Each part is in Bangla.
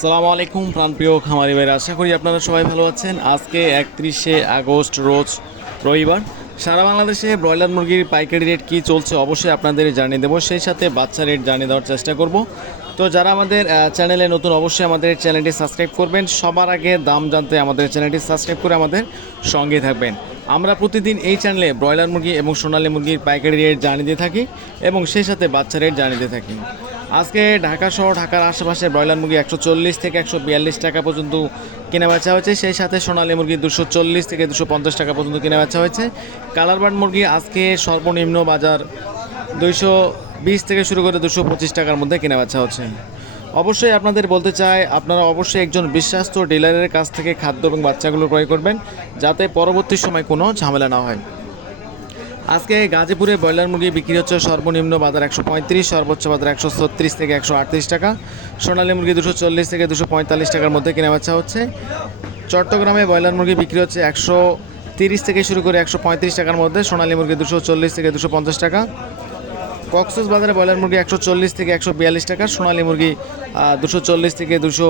সালামু আলাইকুম, প্রাণপ্রিয় খামারি ভাইরা। আশা করি আপনারা সবাই ভালো আছেন। আজকে একত্রিশে আগস্ট, রোজ রবিবার। সারা বাংলাদেশে ব্রয়লার মুরগির পাইকারি রেট কী চলছে অবশ্যই আপনাদের জানিয়ে দেবো। সেই সাথে বাচ্চা রেট জানিয়ে দেওয়ার চেষ্টা করব। তো যারা আমাদের চ্যানেলে নতুন, অবশ্যই আমাদের চ্যানেলটি সাবস্ক্রাইব করবেন। সবার আগে দাম জানতে আমাদের চ্যানেলটি সাবস্ক্রাইব করে আমাদের সঙ্গে থাকবেন। আমরা প্রতিদিন এই চ্যানেলে ব্রয়লার মুরগি এবং সোনালী মুরগির পাইকারি রেট জানিয়ে দিয়ে থাকি এবং সেই সাথে বাচ্চা রেট জানিয়ে দিয়ে থাকি। আজকে ঢাকা শহর ঢাকার আশেপাশে ব্রয়লার মুরগি একশো চল্লিশ থেকে একশো বিয়াল্লিশ টাকা পর্যন্ত কেনা বেচা হয়েছে। সেই সাথে সোনালী মুরগি দুশো চল্লিশ থেকে দুশো পঞ্চাশ টাকা পর্যন্ত কেনা বেচা হয়েছে। কালার বার্ড মুরগি আজকে সর্বনিম্ন বাজার দুইশো বিশ থেকে শুরু করে দুশো পঁচিশ টাকার মধ্যে কেনা বেচা হচ্ছে। অবশ্যই আপনাদের বলতে চাই, আপনারা অবশ্যই একজন বিশ্বাস্ত ডিলারের কাছ থেকে খাদ্য এবং বাচ্চাগুলো ক্রয় করবেন, যাতে পরবর্তী সময় কোনো ঝামেলা না হয়। আজকে গাজীপুরে ব্রয়লার মুরগি বিক্রি হচ্ছে সর্বনিম্ন বাজার একশো পঁয়ত্রিশ, সর্বোচ্চ বাজার একশো ছত্রিশ থেকে একশো আটত্রিশ টাকা। সোনালী মুরগি দুশো চল্লিশ থেকে দুশো পঁয়তাল্লিশ টাকার মধ্যে কেনা বেচা হচ্ছে। চট্টগ্রামে ব্রয়লার মুরগি বিক্রি হচ্ছে একশো তিরিশ থেকে শুরু করে একশো পঁয়ত্রিশ টাকার মধ্যে, সোনালী মুরগি দুশো চল্লিশ থেকে দুশো পঞ্চাশ টাকা। কক্সস বাজারে ব্রয়লার মুরগি একশো চল্লিশ থেকে একশো বিয়াল্লিশ টাকা, সোনালী মুরগি দুশো চল্লিশ থেকে দুশো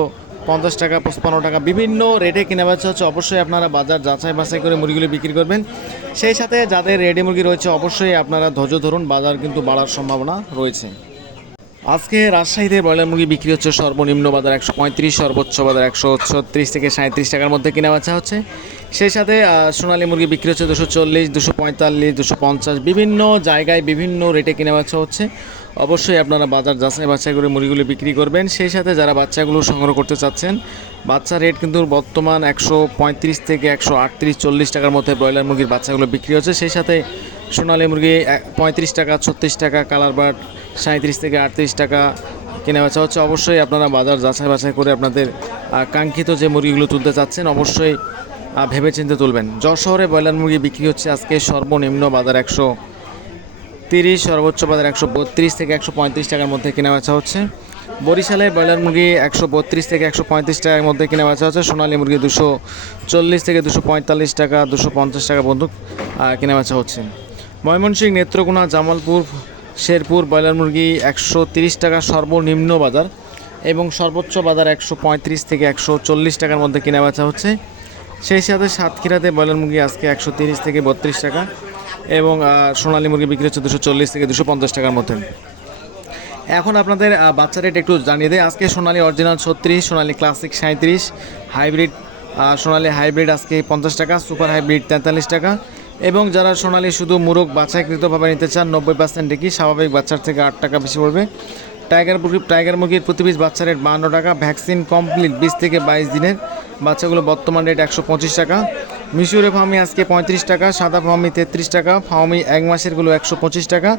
পঞ্চাশ টাকা, পঁচপান্ন টাকা বিভিন্ন রেটে কেনা বেচা হচ্ছে। অবশ্যই আপনারা বাজার যাচাই বাছাই করে মুরগিগুলি বিক্রি করবেন। সেই সাথে যাদের রেডি মুরগি রয়েছে, অবশ্যই আপনারা ধৈর্য ধরুন, বাজার কিন্তু বাড়ার সম্ভাবনা রয়েছে। আজকে রাজশাহীতে ব্রয়লার মুরগি বিক্রি হচ্ছে সর্বনিম্ন বাজার একশো পঁয়ত্রিশ, সর্বোচ্চ বাজার একশো ছত্রিশ থেকে সাঁত্রিশ টাকার মধ্যে কেনা বেচা হচ্ছে। সেই সাথে সোনালী মুরগি বিক্রি হচ্ছে দুশো চল্লিশ, দুশো পঁয়তাল্লিশ, দুশো পঞ্চাশ, বিভিন্ন জায়গায় বিভিন্ন রেটে কেনা বেচা হচ্ছে। অবশ্যই আপনারা বাজার যাচাই বাছাই করে মুরগিগুলো বিক্রি করবেন। সেই সাথে যারা বাচ্চাগুলো সংগ্রহ করতে চাচ্ছেন, বাচ্চা রেট কিন্তু বর্তমান একশো পঁয়ত্রিশ থেকে একশো আটত্রিশ, চল্লিশ টাকার মধ্যে ব্রয়লার মুরগির বাচ্চাগুলো বিক্রি হচ্ছে। সেই সাথে সোনালি মুরগি পঁয়ত্রিশ টাকা, ছত্রিশ টাকা, কালার বার্ড সাঁত্রিশ থেকে আটত্রিশ টাকা কেনা বেচা হচ্ছে। অবশ্যই আপনারা বাজার যাচাই বাছাই করে আপনাদের কাঙ্ক্ষিত যে মুরগিগুলো তুলতে চাচ্ছেন, অবশ্যই ভেবেচিন্তে তুলবেন। যশোরে ব্রয়লার মুরগি বিক্রি হচ্ছে আজকে সর্বনিম্ন বাজার একশো তিরিশ সর্বোচ্চ বাজার একশো বত্রিশ থেকে একশো পঁয়ত্রিশ টাকার মধ্যে কেনা বেচা হচ্ছে। বরিশালে ব্রয়লার মুরগি একশো বত্রিশ থেকে একশো পঁয়ত্রিশ টাকার মধ্যে কেনা বেচা হচ্ছে। সোনালী মুরগি দুশো চল্লিশ থেকে দুশো পঁয়তাল্লিশ টাকা দুশো পঞ্চাশ টাকা আহ, কেনা বেচা হচ্ছে। ময়মনসিংহ নেত্রকোনা জামালপুর শেরপুর ব্রয়লার মুরগি একশো তিরিশ টাকা সর্বনিম্ন বাজার এবং সর্বোচ্চ বাজার একশো পঁয়ত্রিশ থেকে একশো চল্লিশ টাকার মধ্যে কেনা বেচা হচ্ছে। সেই সাথে সাতক্ষীরাতে ব্রয়লার মুরগি আজকে একশো তিরিশ থেকে বত্রিশ টাকা এবং সোনালী মুরগি বিক্রি হচ্ছে দুশো চল্লিশ থেকে দুশো পঞ্চাশ টাকার মধ্যে। এখন আপনাদের বাচ্চা রেট একটু জানিয়ে দেয় আজকে সোনালী অরিজিনাল ছত্রিশ, সোনালী ক্লাসিক সাঁত্রিশ হাইব্রিড সোনালী হাইব্রিড আজকে পঞ্চাশ টাকা সুপার হাইব্রিড তেতাল্লিশ টাকা। এবং যারা সোনালী শুধু মুরগ বাছাইকৃতভাবে নিতে চান, নব্বই পার্সেন্ট কি স্বাভাবিক বাচ্চার থেকে আট টাকা বেশি পড়বে। টাইগার মুরগি টাইগার মুরগির প্রতি পিস বাচ্চা রেট বাহান্ন টাকা ভ্যাকসিন কমপ্লিট বিশ থেকে বাইশ দিনের। বাচ্চাগুলো বর্তমান রেট একশো পঁচিশ টাকা। মিশরে ফার্মি আজকে পঁয়ত্রিশ টাকা, সাদা ফার্মি তেত্রিশ টাকা ফার্মি এক মাসেরগুলো একশো পঁচিশ টাকা।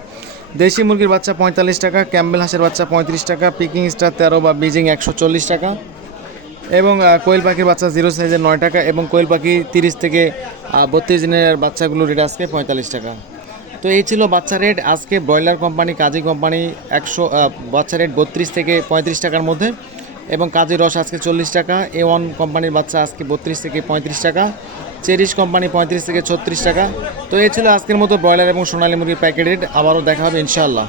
দেশি মুরগির বাচ্চা পঁয়তাল্লিশ টাকা, ক্যাম্বেল হাঁসের বাচ্চা পঁয়ত্রিশ টাকা, পিকিং স্টার তেরো বা বিজিং একশো চল্লিশ টাকা। এবং কোয়েল পাখির বাচ্চা জিরো সাইজের নয় টাকা এবং কোয়েল পাখি তিরিশ থেকে বত্রিশ দিনের বাচ্চাগুলো রেট আজকে পঁয়তাল্লিশ টাকা। তো এই ছিল বাচ্চা রেট আজকে ব্রয়লার কোম্পানি কাজী কোম্পানি একশো বাচ্চা রেট বত্রিশ থেকে পঁয়ত্রিশ টাকার মধ্যে। এবং কাজী রস আজকে চল্লিশ টাকা এ ওয়ান কোম্পানির বাচ্চা আজকে বত্রিশ থেকে পঁয়ত্রিশ টাকা, চেরিশ কোম্পানি পঁয়ত্রিশ থেকে ছত্রিশ টাকা। তো এই ছিল আজকের মতো ব্রয়লার এবং সোনালী মুরগির প্যাকেট আবারও দেখা হবে ইনশাআল্লাহ।